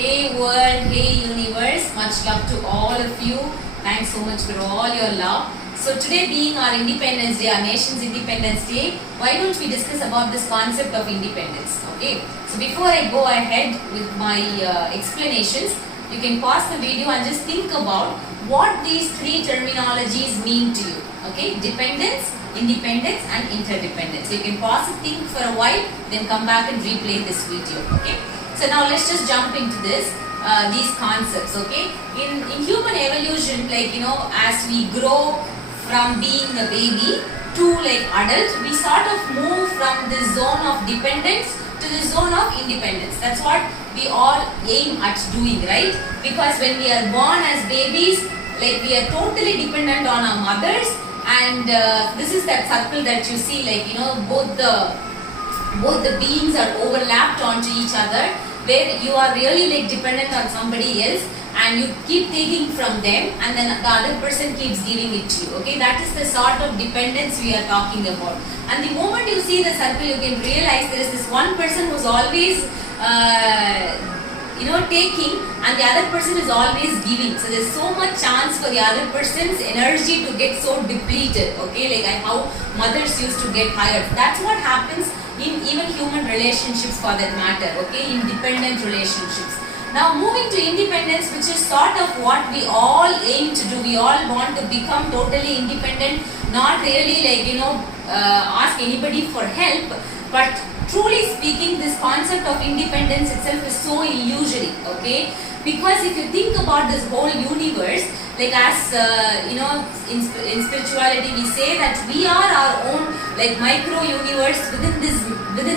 Hey world, hey universe, much love to all of you. Thanks so much for all your love. So today being our Independence Day, our nation's Independence Day, why don't we discuss about this concept of independence, okay? So before I go ahead with my explanations, you can pause the video and just think about what these three terminologies mean to you, okay? Dependence, independence and interdependence. So you can pause and think for a while, then come back and replay this video, okay? So now let's just jump into these concepts, okay? In human evolution, as we grow from being a baby to adult, we sort of move from the zone of dependence to the zone of independence. That's what we all aim at doing, right? Because when we are born as babies, we are totally dependent on our mothers, and this is that circle that you see, both the beings are overlapped onto each other, where you are really dependent on somebody else and you keep taking from them and then the other person keeps giving it to you, okay? That is the sort of dependence we are talking about. And the moment you see the circle, you can realize there is this one person who's always taking, and the other person is always giving. So there's so much chance for the other person's energy to get so depleted, okay? How mothers used to get tired. That's what happens in even human relationships for that matter, okay? Independent relationships. Now moving to independence, which is sort of what we all aim to do. We all want to become totally independent, not really ask anybody for help, but truly speaking, this concept of independence itself is so illusory, okay? Because if you think about this whole universe, in spirituality we say that we are our own micro universe within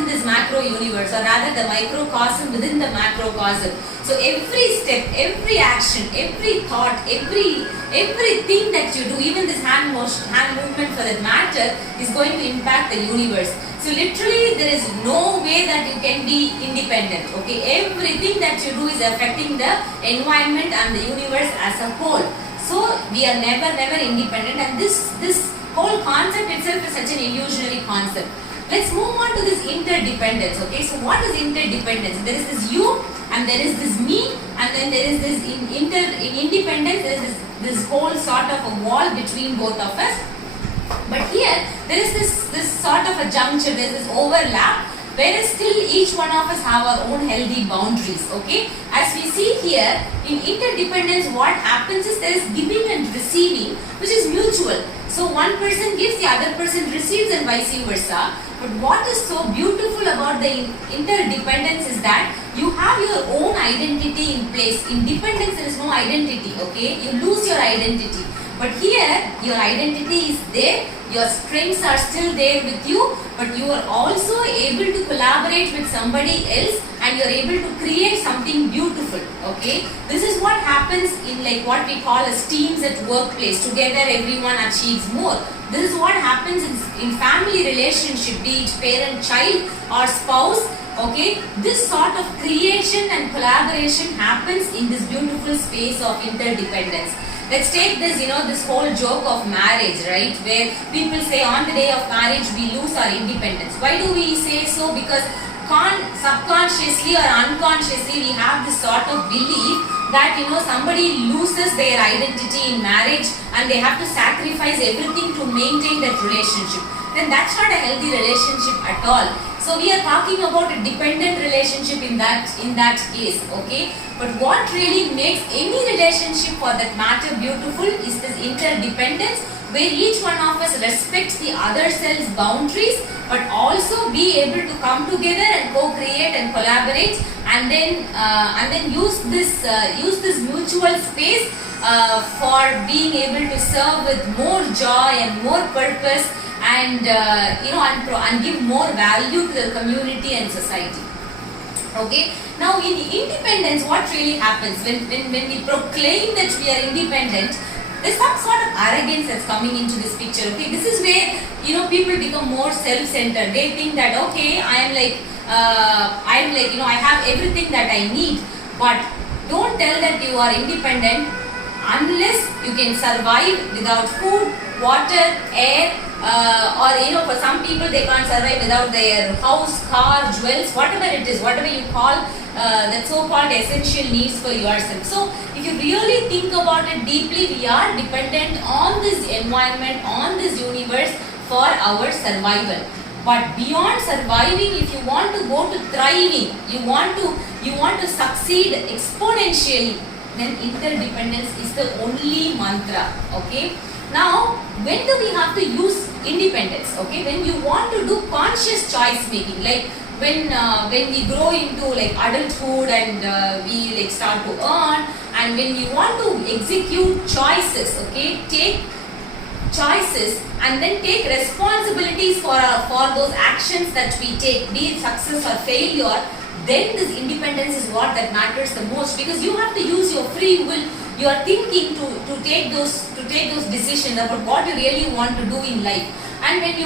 this macro universe, or rather the microcosm within the macrocosm. So every step, every action, every thought, everything that you do, even this hand movement for that matter, is going to impact the universe. So literally there is no way that you can be independent, okay? Everything that you do is affecting the environment and the universe as a whole. So we are never independent, and this whole concept itself is such an illusionary concept. Let's move on to this interdependence, okay? So what is interdependence? There is this you and there is this me, and then there is this in independence, there is this whole sort of a wall between both of us. But here there is this sort of a juncture, there is this overlap, whereas still each one of us have our own healthy boundaries, okay? As we see here, in interdependence, what happens is there is giving and receiving, which is mutual. So one person gives, the other person receives, and vice versa. But what is so beautiful about the interdependence is that you have your own identity in place. In dependence, there is no identity, okay? You lose your identity. But here, your identity is there, your strengths are still there with you, but you are also able to collaborate with somebody else, and you are able to create something beautiful, okay? This is what happens in what we call as teams at workplace. Together, everyone achieves more. This is what happens in family relationship, be it parent-child or spouse, okay? This sort of creation and collaboration happens in this beautiful space of interdependence. Let's take this whole joke of marriage, right? Where people say on the day of marriage we lose our independence. Why do we say so? Because subconsciously or unconsciously we have this sort of belief that somebody loses their identity in marriage and they have to sacrifice everything to maintain that relationship. Then that's not a healthy relationship at all. So we are talking about a dependent relationship in that case, okay? But what really makes any relationship for that matter beautiful is this interdependence, where each one of us respects the other cell's boundaries, but also be able to come together and co-create and collaborate, and then use this mutual space for being able to serve with more joy and more purpose, and give more value to the community and society. Okay. Now in independence, what really happens when we proclaim that we are independent? There's some sort of arrogance that's coming into this picture. Okay, this is where people become more self-centered. They think that okay, I have everything that I need. But don't tell that you are independent unless you can survive without food, water, air, or for some people they can't survive without their house, car, jewels, whatever it is, whatever you call that so-called essential needs for yourself. So if you really think about it deeply, we are dependent on this environment, on this universe for our survival. But beyond surviving, if you want to go to thriving, you want to succeed exponentially, then interdependence is the only mantra. Okay. Now, when do we have to use independence? Okay, when you want to do conscious choice making, like when we grow into like adulthood and we like start to earn, and when we want to execute choices, okay, take choices and then take responsibilities for those actions that we take, be it success or failure, then this independence is what that matters the most, because you have to use your free will, your thinking to take those decisions about what you really want to do in life. And when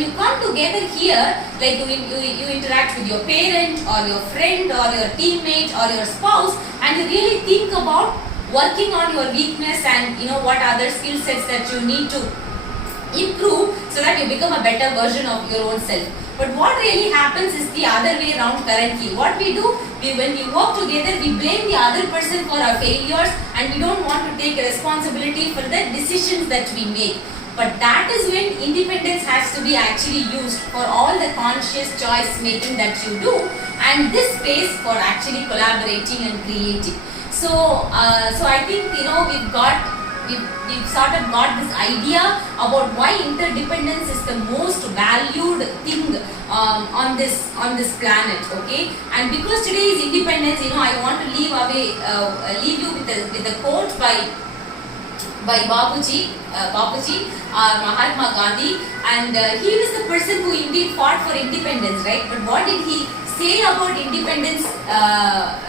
you come together here, like you interact with your parent or your friend or your teammate or your spouse, and you really think about working on your weakness and what other skill sets that you need to improve so that you become a better version of your own self. But what really happens is the other way around currently. What we do, when we work together, we blame the other person for our failures, and we don't want to take responsibility for the decisions that we make. But that is when independence has to be actually used for all the conscious choice making that you do, and this space for actually collaborating and creating. So I think we've sort of got this idea about why interdependence is the most valued thing on this planet. Okay, and because today is independence, I want to leave you with a quote by Bapuji, Mahatma Gandhi, and he was the person who indeed fought for independence, right? But what did he say about independence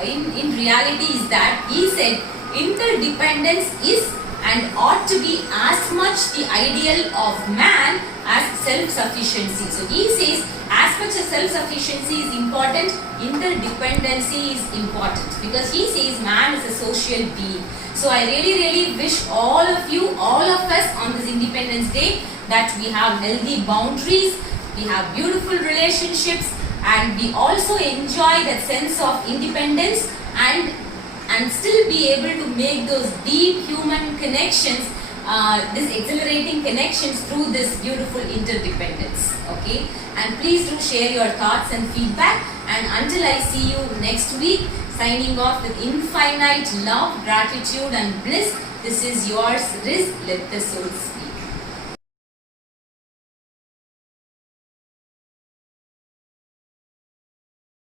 in reality is that he said interdependence is and ought to be as much the ideal of man as self-sufficiency. So he says as much as self-sufficiency is important, interdependency is important, because he says man is a social being. So I really wish all of you, all of us on this Independence Day, that we have healthy boundaries, we have beautiful relationships, and we also enjoy that sense of independence and still be able to make those deep human connections, this exhilarating connections through this beautiful interdependence. Okay, and please do share your thoughts and feedback, and until I see you next week, signing off with infinite love, gratitude and bliss, this is yours, Riz. Let the soul speak.